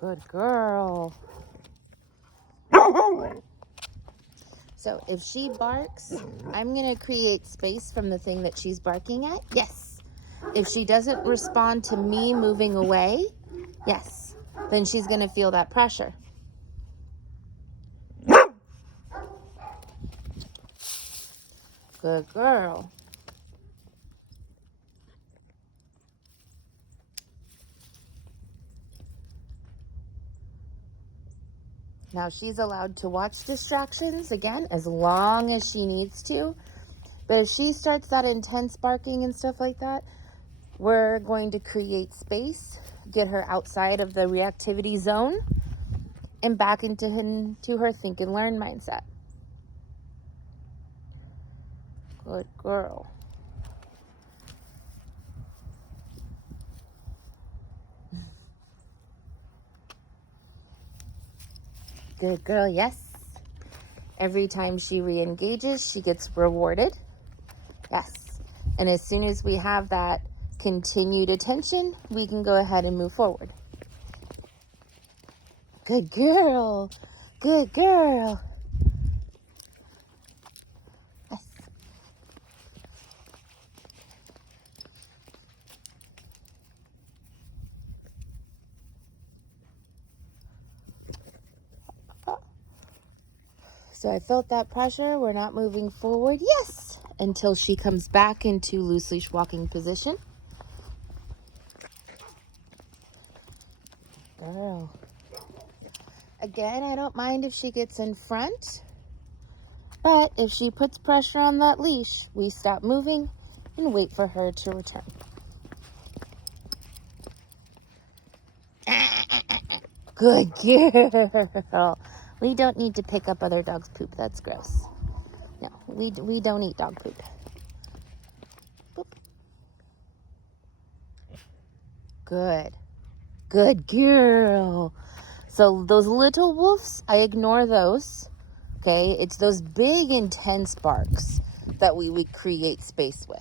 Good girl. So if she barks, I'm going to create space from the thing that she's barking at. Yes. If she doesn't respond to me moving away, yes, then she's going to feel that pressure. Good girl. Now she's allowed to watch distractions, again, as long as she needs to. But if she starts that intense barking and stuff like that, we're going to create space, get her outside of the reactivity zone, and back into her think and learn mindset. Good girl. Good girl, yes. Every time she re-engages, she gets rewarded. Yes. And as soon as we have that continued attention, we can go ahead and move forward. Good girl. Good girl. Yes. So I felt that pressure. We're not moving forward. Yes. Until she comes back into loose leash walking position. Girl. Again, I don't mind if she gets in front, but if she puts pressure on that leash, we stop moving and wait for her to return. Good girl. We don't need to pick up other dogs' poop. That's gross. No, we don't eat dog poop. Boop. Good. Good girl. So those little woofs, I ignore those. Okay, it's those big, intense barks that we create space with.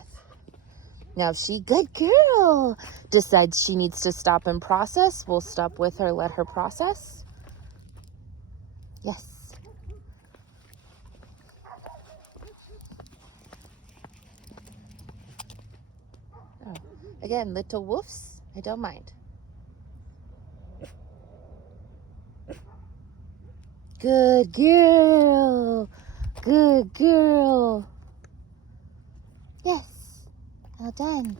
Now, if she, good girl, decides she needs to stop and process, we'll stop with her, let her process. Yes. Oh. Again, little woofs, I don't mind. Good girl. Good girl. Yes. Well done.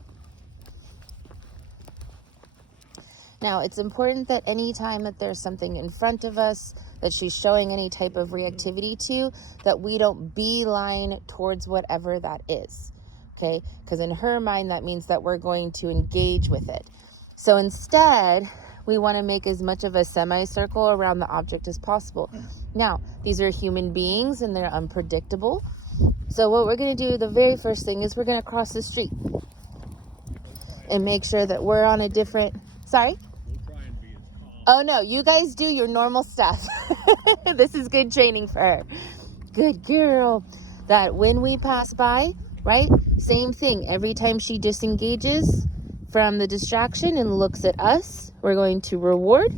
Now, it's important that anytime that there's something in front of us that she's showing any type of reactivity to, that we don't beeline towards whatever that is, okay? Because in her mind, that means that we're going to engage with it. So instead, we want to make as much of a semicircle around the object as possible. Now, these are human beings and they're unpredictable. So what we're going to do, the very first thing is we're going to cross the street and make sure that we're on a different... Sorry? Oh, no, you guys do your normal stuff. This is good training for her. Good girl. That when we pass by, right, same thing. Every time she disengages from the distraction and looks at us, we're going to reward.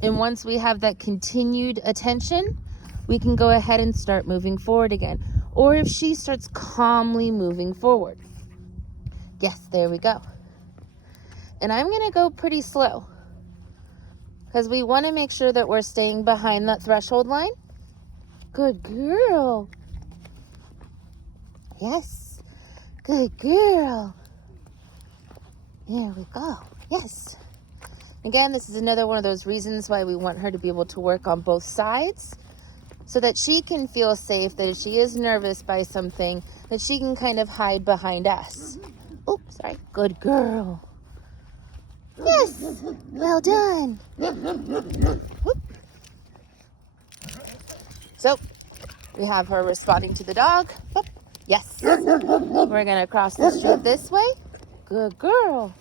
And once we have that continued attention, we can go ahead and start moving forward again. Or if she starts calmly moving forward. Yes, there we go. And I'm going to go pretty slow, because we want to make sure that we're staying behind that threshold line. Good girl. Yes. Good girl. Here we go. Yes. Again, this is another one of those reasons why we want her to be able to work on both sides, so that she can feel safe, that if she is nervous by something, that she can kind of hide behind us. Oh, sorry. Good girl. Yes. Well done. Whoop. So, we have her responding to the dog. Whoop. Yes. We're going to cross the street this way. Good girl.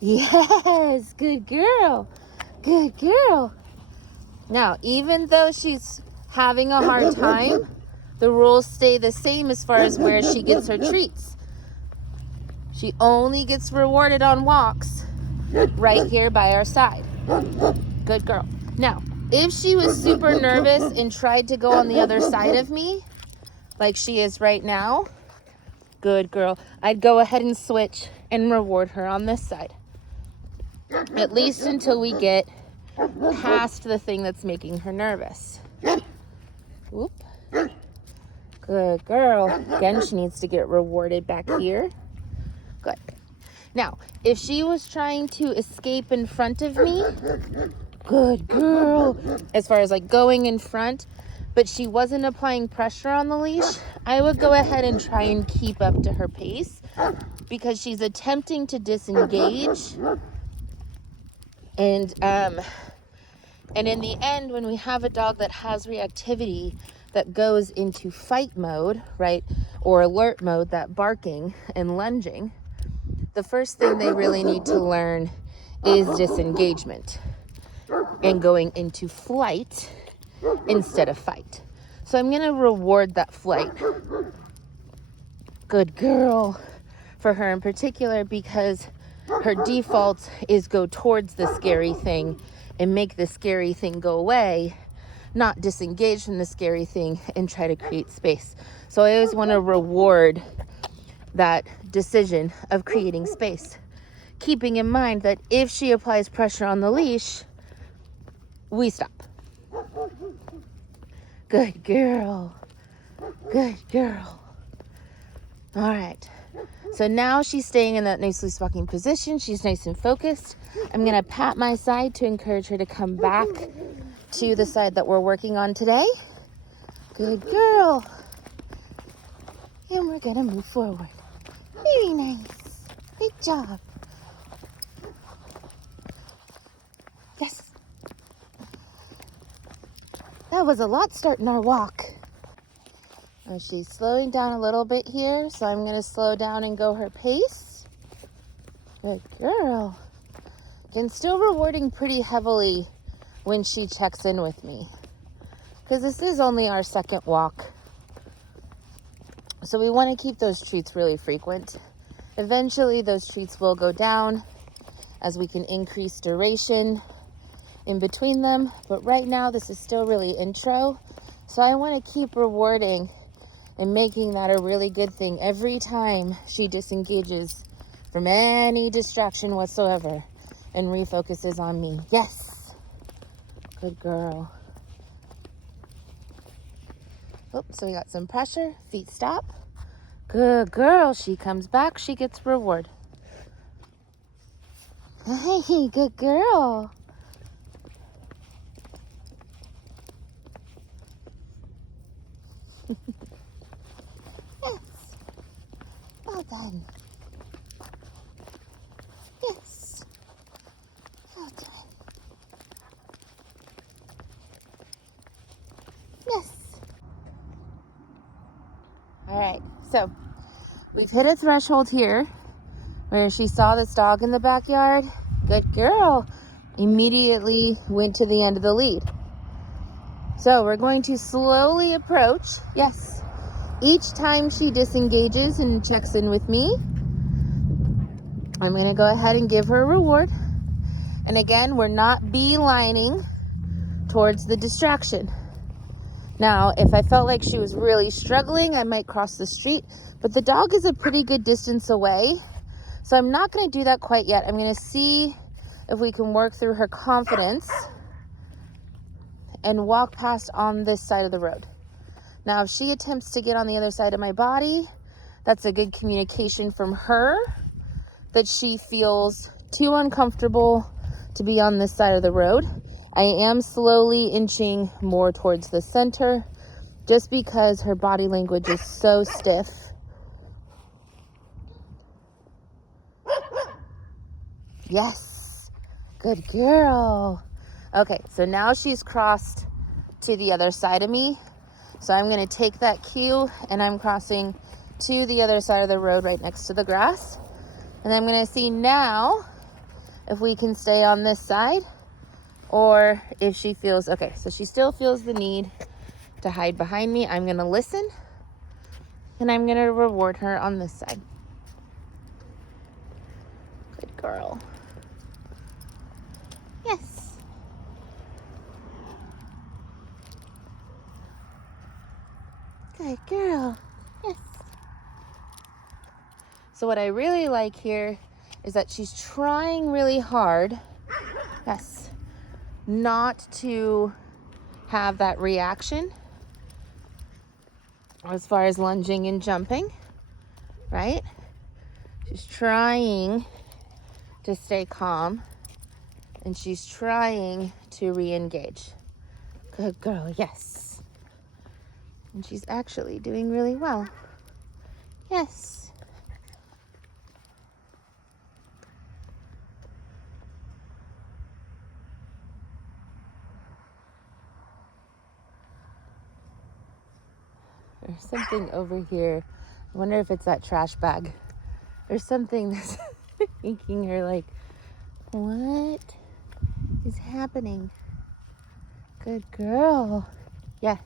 Yes. Good girl. Good girl. Now, even though she's having a hard time, the rules stay the same as far as where she gets her treats. She only gets rewarded on walks right here by our side. Good girl. Now, if she was super nervous and tried to go on the other side of me, like she is right now, good girl, I'd go ahead and switch and reward her on this side. At least until we get past the thing that's making her nervous. Whoop. Good girl. Again, she needs to get rewarded back here. Good. Now, if she was trying to escape in front of me, good girl, as far as like going in front, but she wasn't applying pressure on the leash, I would go ahead and try and keep up to her pace, because she's attempting to disengage. And in the end, when we have a dog that has reactivity that goes into fight mode, right, or alert mode, that barking and lunging, the first thing they really need to learn is disengagement and going into flight instead of fight. So I'm going to reward that flight. Good girl for her in particular, because her default is go towards the scary thing and make the scary thing go away, not disengage from the scary thing and try to create space. So I always want to reward that decision of creating space, keeping in mind that if she applies pressure on the leash, we stop. Good girl. Good girl. All right. So now she's staying in that nice loose walking position. She's nice and focused. I'm going to pat my side to encourage her to come back to the side that we're working on today. Good girl. And we're going to move forward. Very nice. Good job. Yes. That was a lot starting our walk. And she's slowing down a little bit here, so I'm going to slow down and go her pace. Good girl. Again, still rewarding pretty heavily when she checks in with me, because this is only our second walk. So we want to keep those treats really frequent. Eventually, those treats will go down as we can increase duration in between them. But right now, this is still really intro. So I want to keep rewarding and making that a really good thing every time she disengages from any distraction whatsoever and refocuses on me. Yes. Good girl. Oops, so we got some pressure. Feet stop. Good girl. She comes back. She gets reward. Hey, good girl. Yes. Well done. Yes. Well done. Yes. All right. So we've hit a threshold here where she saw this dog in the backyard. Good girl. Immediately went to the end of the lead. So we're going to slowly approach. Yes. Each time she disengages and checks in with me, I'm going to go ahead and give her a reward. And again, we're not beelining towards the distraction. Now, if I felt like she was really struggling, I might cross the street, but the dog is a pretty good distance away. So I'm not going to do that quite yet. I'm going to see if we can work through her confidence and walk past on this side of the road. Now, if she attempts to get on the other side of my body, that's a good communication from her that she feels too uncomfortable to be on this side of the road. I am slowly inching more towards the center just because her body language is so stiff. Yes, good girl. Okay, so now she's crossed to the other side of me. So I'm going to take that cue and I'm crossing to the other side of the road right next to the grass. And I'm going to see now if we can stay on this side or if she feels, okay, so she still feels the need to hide behind me. I'm going to listen and I'm going to reward her on this side. Good girl. Yes. Good girl. Yes. So what I really like here is that she's trying really hard, yes, not to have that reaction as far as lunging and jumping, right? She's trying to stay calm and she's trying to re-engage. Good girl, yes. And she's actually doing really well. Yes. There's something over here. I wonder if it's that trash bag. There's something that's making her like, what is happening? Good girl. Yes.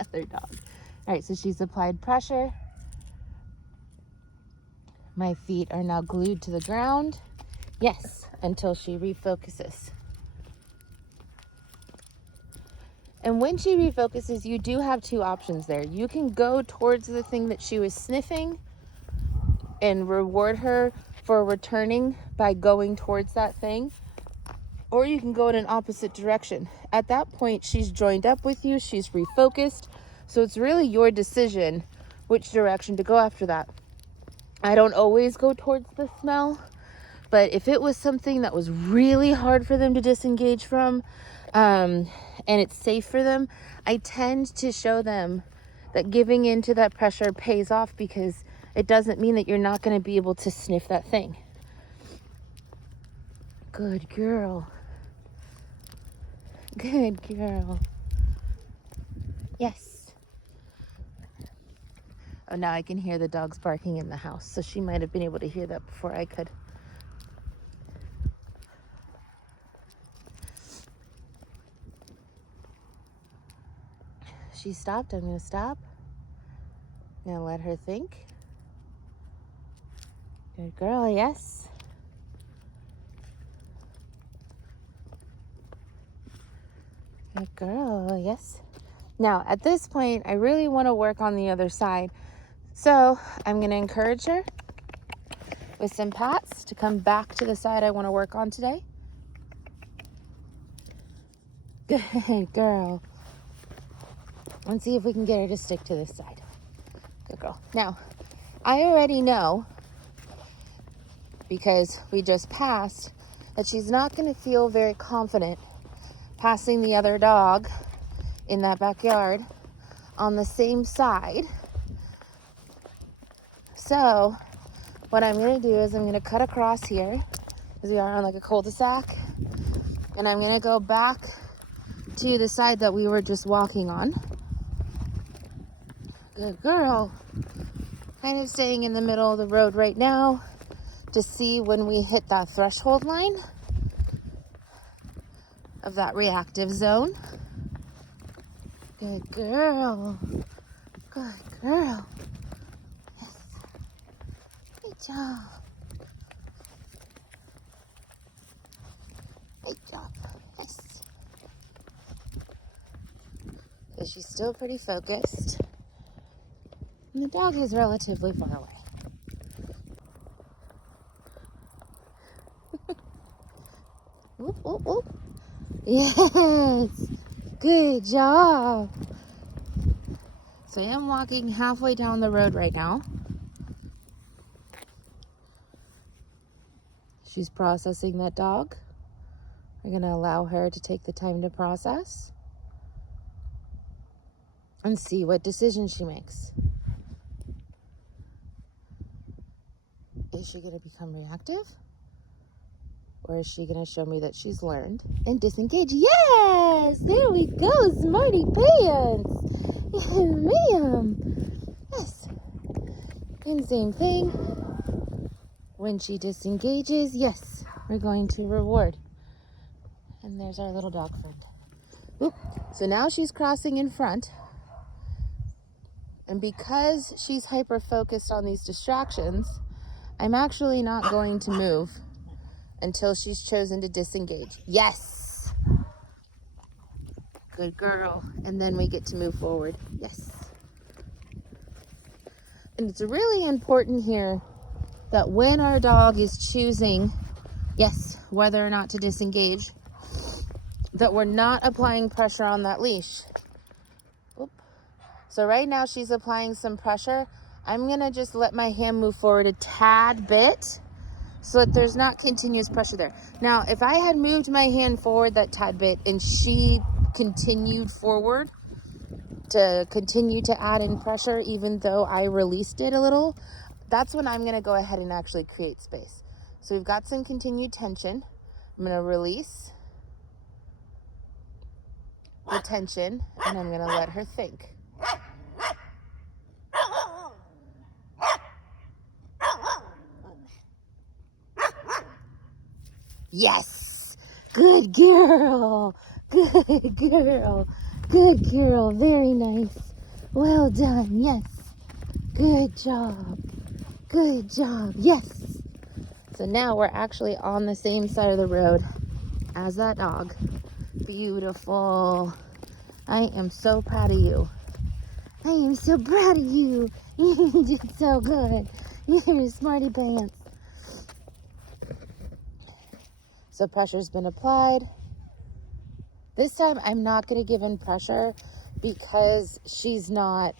Other dog. All right, so she's applied pressure. My feet are now glued to the ground. Yes, until she refocuses. And when she refocuses, you do have two options there. You can go towards the thing that she was sniffing and reward her for returning by going towards that thing, or you can go in an opposite direction. At that point, she's joined up with you, she's refocused, so it's really your decision which direction to go after that. I don't always go towards the smell, but if it was something that was really hard for them to disengage from, and it's safe for them, I tend to show them that giving into that pressure pays off, because it doesn't mean that you're not going to be able to sniff that thing. Good girl. Good girl. Yes. Oh, now I can hear the dogs barking in the house, so she might have been able to hear that before I could. She stopped. I'm going to stop. I'm going to let her think. Good girl, yes. Good girl, yes. Now, at this point, I really want to work on the other side. So I'm going to encourage her with some pats to come back to the side I want to work on today. Good girl. And see if we can get her to stick to this side. Good girl. Now, I already know, because we just passed, that she's not going to feel very confident passing the other dog in that backyard on the same side. So what I'm going to do is I'm going to cut across here, because we are on like a cul-de-sac, and I'm going to go back to the side that we were just walking on. Good girl. Kind of staying in the middle of the road right now to see when we hit that threshold line of that reactive zone. Good girl. Good girl. Yes. Good job. Good job. Yes. So she's still pretty focused. And the dog is relatively far away. Whoop, whoop, whoop. Yes. Good job. So I am walking halfway down the road right now. She's processing that dog. We're going to allow her to take the time to process and see what decision she makes. Is she going to become reactive? Or is she going to show me that she's learned and disengage? Yes! There we go, smarty pants! Yes, ma'am! Yes. And same thing. When she disengages, yes, we're going to reward. And there's our little dog friend. Oop. So now she's crossing in front. And because she's hyper-focused on these distractions, I'm actually not going to move until she's chosen to disengage. Yes! Good girl. And then we get to move forward. Yes. And it's really important here that when our dog is choosing, yes, whether or not to disengage, that we're not applying pressure on that leash. Oop. So right now she's applying some pressure. I'm gonna just let my hand move forward a tad bit so that there's not continuous pressure there. Now, if I had moved my hand forward that tad bit and she continued forward to continue to add in pressure, even though I released it a little, that's when I'm gonna go ahead and actually create space. So we've got some continued tension. I'm gonna release the tension and I'm gonna let her think. Yes, good girl, good girl, good girl, very nice. Well done, yes, good job, yes. So now we're actually on the same side of the road as that dog. Beautiful. I am so proud of you. I am so proud of you. You did so good. You're a smarty pants. So pressure's been applied. This time I'm not going to give in pressure because she's not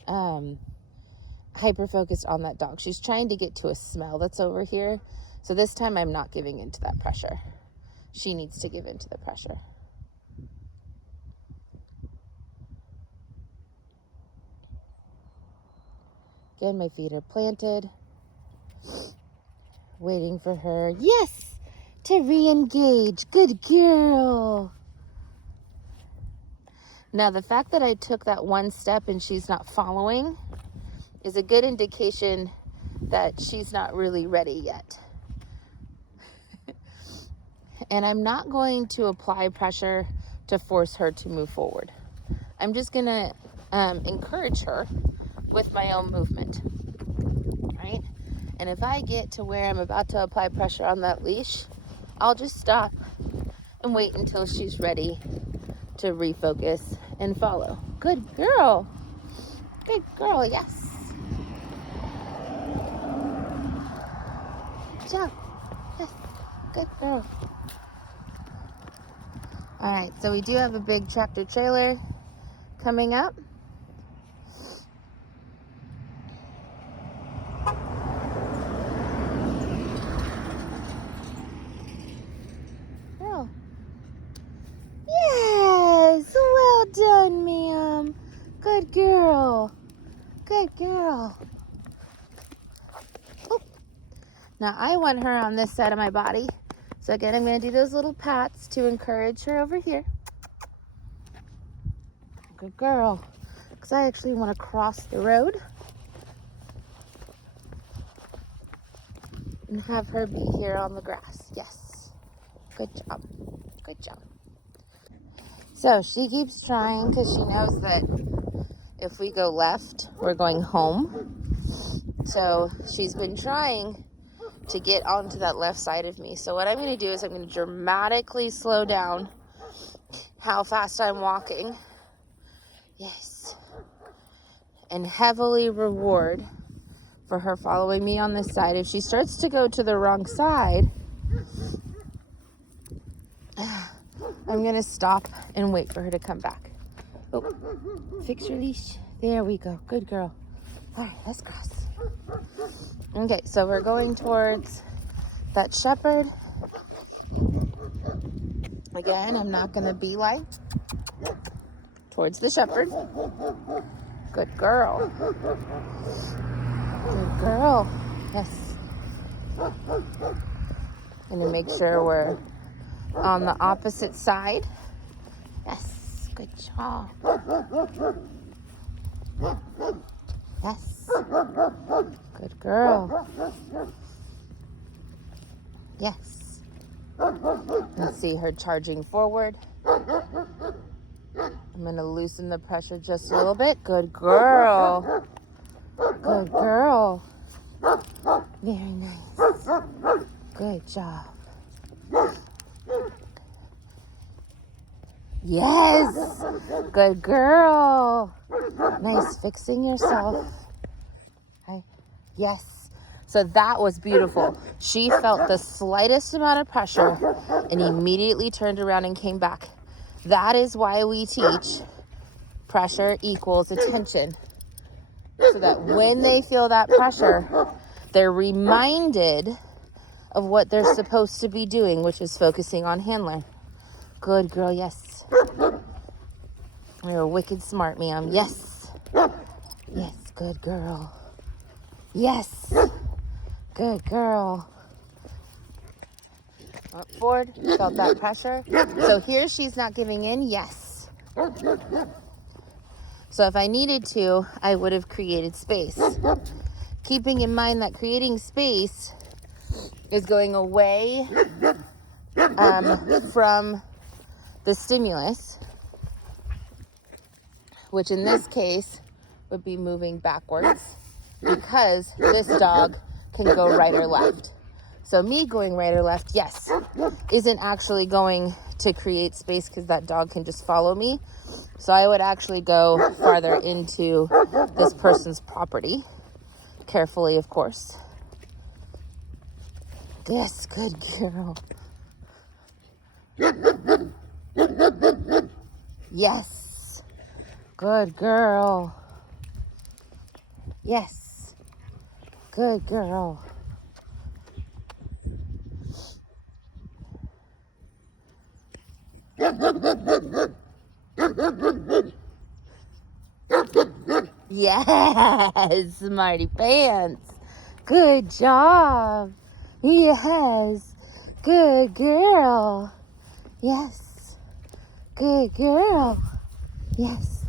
hyper-focused on that dog. She's trying to get to a smell that's over here. So this time I'm not giving into that pressure. She needs to give into the pressure. Again, my feet are planted, waiting for her, yes, to re-engage. Good girl. Now, the fact that I took that one step and she's not following is a good indication that she's not really ready yet. And I'm not going to apply pressure to force her to move forward. I'm just going to encourage her with my own movement, right? And if I get to where I'm about to apply pressure on that leash, I'll just stop and wait until she's ready to refocus and follow. Good girl. Good girl, yes. Good job. Yes, good girl. All right, so we do have a big tractor trailer coming up. Girl. Yes, well done, ma'am. Good girl. Good girl. Oh. Now I want her on this side of my body. So again, I'm going to do those little pats to encourage her over here. Good girl. Because I actually want to cross the road and have her be here on the grass. Yes. Good job. Good job. So she keeps trying because she knows that if we go left, we're going home. So she's been trying to get onto that left side of me. So what I'm going to do is I'm going to dramatically slow down how fast I'm walking. Yes. And heavily reward for her following me on this side. If she starts to go to the wrong side, I'm going to stop and wait for her to come back. Oh, fix your leash. There we go. Good girl. All right, let's cross. Okay, so we're going towards that shepherd. Again, I'm not going to beeline towards the shepherd. Good girl. Good girl. Yes. Going to make sure we're on the opposite side. Yes. Good job. Yes. Good girl. Yes. Let's see her charging forward. I'm going to loosen the pressure just a little bit. Good girl. Good girl. Very nice. Good job. Yes. Good girl. Nice fixing yourself. Hi. Yes. So that was beautiful. She felt the slightest amount of pressure and immediately turned around and came back. That is why we teach pressure equals attention. So that when they feel that pressure, they're reminded of what they're supposed to be doing, which is focusing on handler. Good girl, yes. You're wicked smart, ma'am. Yes. Yes, good girl. Yes. Good girl. Up forward, felt that pressure. So here she's not giving in, yes. So if I needed to, I would have created space. Keeping in mind that creating space is going away from the stimulus, which in this case would be moving backwards because this dog can go right or left. So me going right or left, yes, isn't actually going to create space because that dog can just follow me. So I would actually go farther into this person's property, carefully, of course. Yes, good girl. Yes, good girl. Yes, good girl. Yes, smarty pants. Good job. Yes, good girl. Yes, good girl. Yes,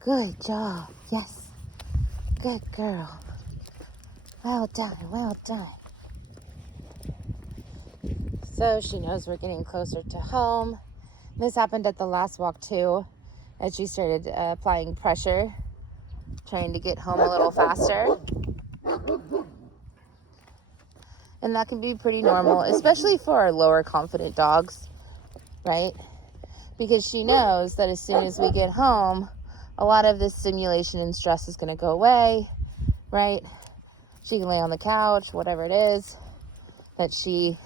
good job. Yes, good girl. Well done, well done. So she knows we're getting closer to home. This happened at the last walk too, as she started applying pressure, trying to get home a little faster. And that can be pretty normal, especially for our lower confident dogs, right? Because she knows that as soon as we get home, a lot of this stimulation and stress is going to go away, right? She can lay on the couch, whatever it is that she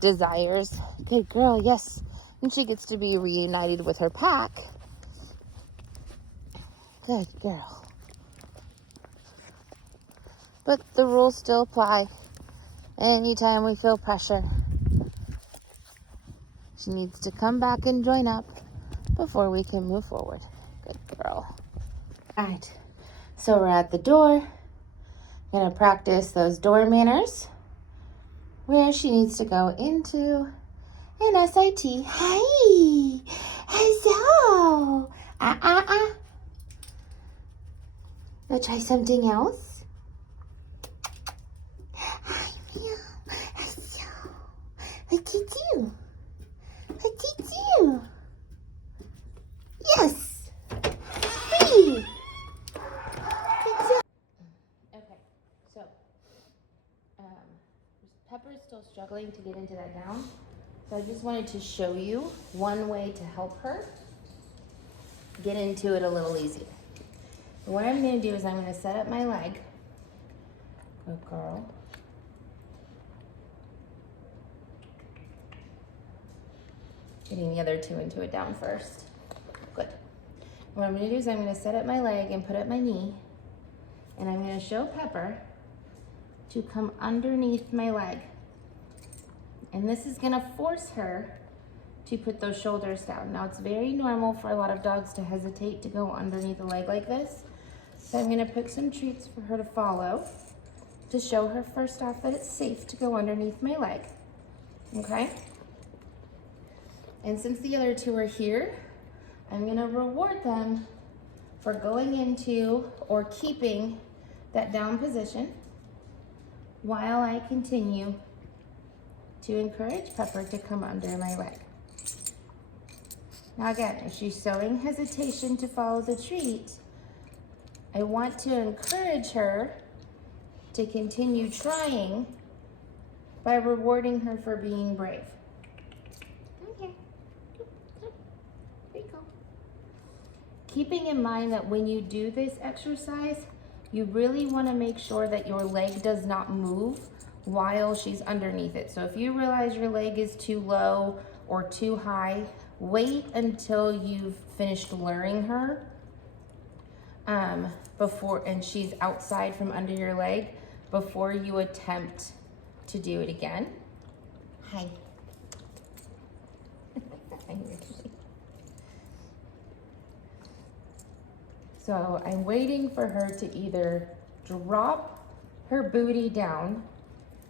desires. Good girl, yes. And she gets to be reunited with her pack. Good girl. But the rules still apply. Anytime we feel pressure, she needs to come back and join up before we can move forward. Good girl. All right, so we're at the door. Gonna practice those door manners where she needs to go into an SIT. Hi, hello. Let's try something else. Hi, meow. Hello. What did you do? What did you do? Yes. Hey. Okay, so Pepper's still struggling to get into that down. So I just wanted to show you one way to help her get into it a little easier. And what I'm going to do is I'm going to set up my leg. Good girl. Getting the other two into it down first. Good. What I'm going to do is I'm going to set up my leg and put up my knee. And I'm going to show Pepper to come underneath my leg. And this is going to force her to put those shoulders down. Now it's very normal for a lot of dogs to hesitate to go underneath a leg like this. So I'm going to put some treats for her to follow to show her first off that it's safe to go underneath my leg. Okay? And since the other two are here, I'm going to reward them for going into or keeping that down position while I continue to encourage Pepper to come under my leg. Now again, if she's showing hesitation to follow the treat, I want to encourage her to continue trying by rewarding her for being brave. Okay. There you go. Keeping in mind that when you do this exercise, you really want to make sure that your leg does not move while she's underneath it. So if you realize your leg is too low or too high, wait until you've finished luring her and she's outside from under your leg before you attempt to do it again. Hi. So I'm waiting for her to either drop her booty down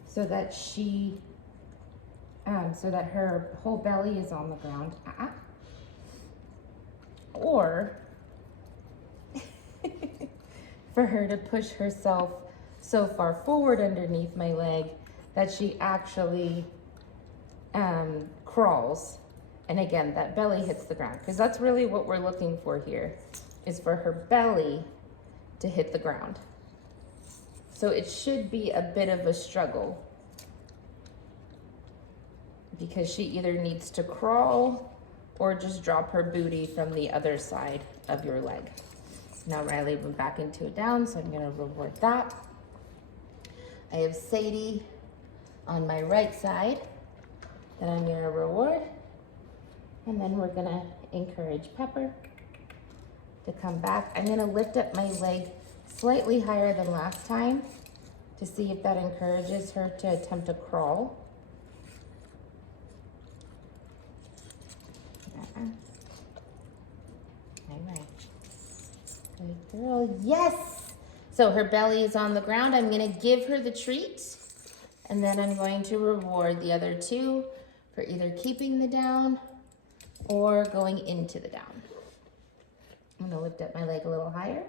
so that her whole belly is on the ground, or for her to push herself so far forward underneath my leg that she actually crawls. And again, that belly hits the ground, because that's really what we're looking for here, is for her belly to hit the ground. So it should be a bit of a struggle, because she either needs to crawl or just drop her booty from the other side of your leg. Now Riley went back into a down, so I'm gonna reward that. I have Sadie on my right side that I'm gonna reward. And then we're gonna encourage Pepper to come back. I'm gonna lift up my leg slightly higher than last time to see if that encourages her to attempt a crawl. All right. Good girl, yes! So her belly is on the ground. I'm gonna give her the treat, and then I'm going to reward the other two for either keeping the down or going into the down. I'm gonna lift up my leg a little higher.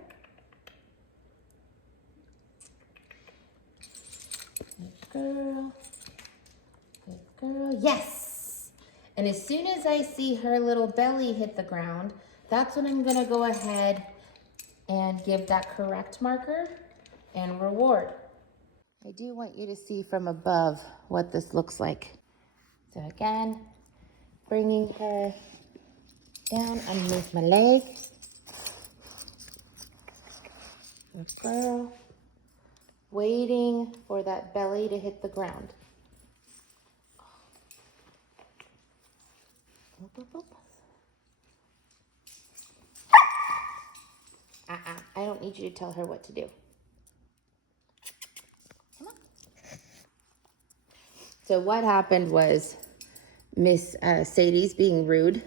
Good girl, good girl, yes! And as soon as I see her little belly hit the ground, that's when I'm gonna go ahead and give that correct marker and reward. I do want you to see from above what this looks like. So again, bringing her down underneath my leg. Good girl. Waiting for that belly to hit the ground. I don't need you to tell her what to do. Come on. So what happened was Miss Sadie's being rude,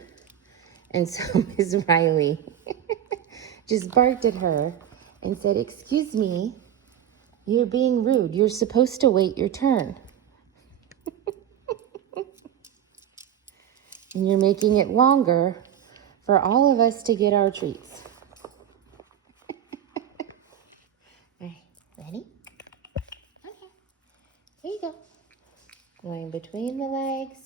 and so Miss Riley just barked at her and said, "Excuse me, you're being rude. You're supposed to wait your turn. And you're making it longer for all of us to get our treats." All right, ready? Okay, here you go. Going between the legs,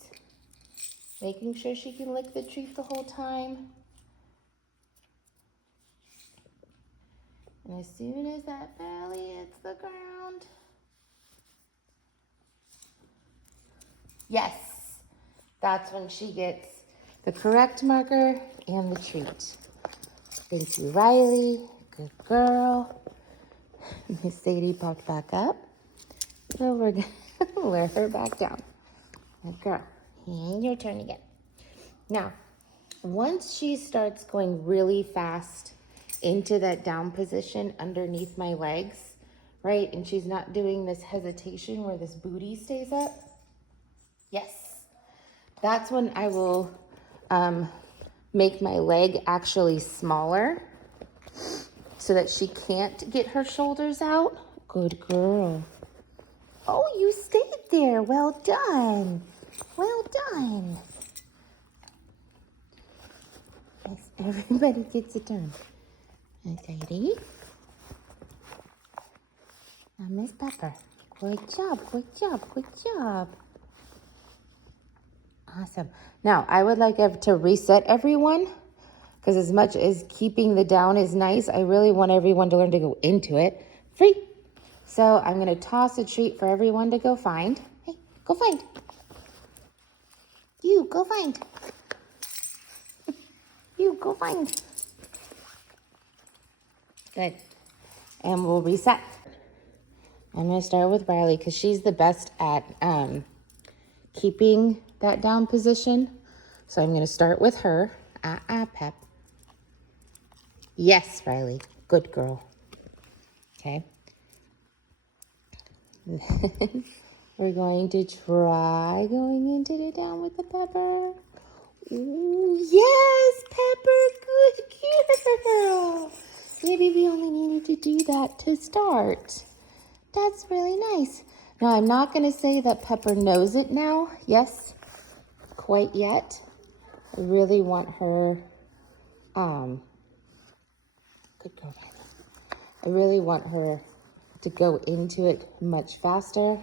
making sure she can lick the treat the whole time. And as soon as that belly hits the ground, yes, that's when she gets the correct marker and the treat. Thank you, Riley. Good girl. Miss Sadie popped back up. So we're going to let her back down. Good girl. And your turn again. Now, once she starts going really fast into that down position underneath my legs, right? And she's not doing this hesitation where this booty stays up. Yes. That's when I will make my leg actually smaller so that she can't get her shoulders out. Good girl. Oh, you stayed there. Well done. Well done. Yes, everybody gets a turn. Sadie. Now, Miss Pepper. Good job, good job, good job. Awesome. Now, I would like to reset everyone, because as much as keeping the down is nice, I really want everyone to learn to go into it. Free. So I'm going to toss a treat for everyone to go find. Hey, go find. You, go find. You, go find. Good. And we'll reset. I'm going to start with Riley because she's the best at keeping that down position. So I'm going to start with her. Pep. Yes, Riley. Good girl. Okay. We're going to try going into the down with the Pepper. Ooh, yes, Pepper. Good girl. Maybe we only needed to do that to start. That's really nice. Now, I'm not going to say that Pepper knows it now. Yes, quite yet. I really want her, good girl, Riley. I really want her to go into it much faster.